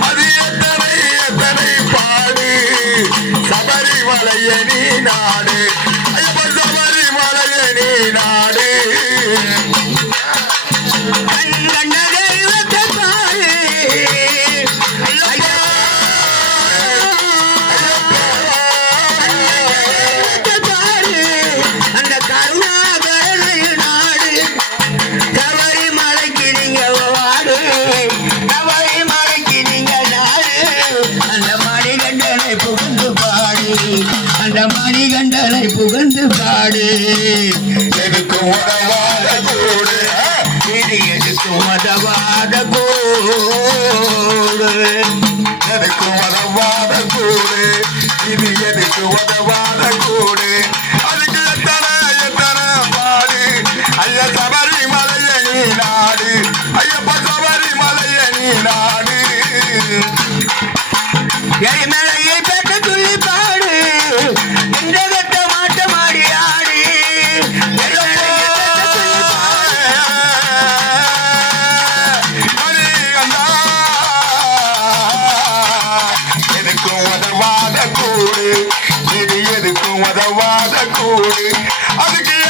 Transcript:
அது எத்தனை எத்தனை பாடு? சபரிமலைய நீ நாடு. சபரிமலைய நீ நாடு. அந்த மணிகண்டனை புகழ்ந்து பாடு. எதுக்கு உதவாத கூடு இது எதுக்கு மதவாத கோடு. உதவாத கூடு இது எனக்கு உதவாத கூடு. அதுக்கு எத்தனை எத்தனை பாடு? ஐயா சபரிமலைய நீ நாடு ஐயப்ப சபரிமலைய நீ நாடு. kuri, kuri yedi kumada wada kuri, adi kiri.